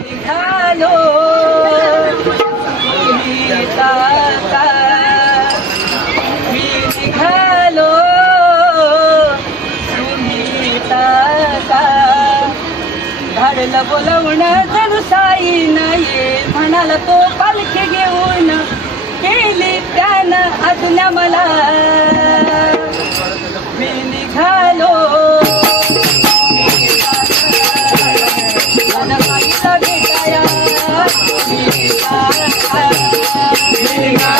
निघालो. मी निघालो. साई म्हणाला तो पालखी घेऊन केली त्यानं अजून मला. मी निघालो. Living out.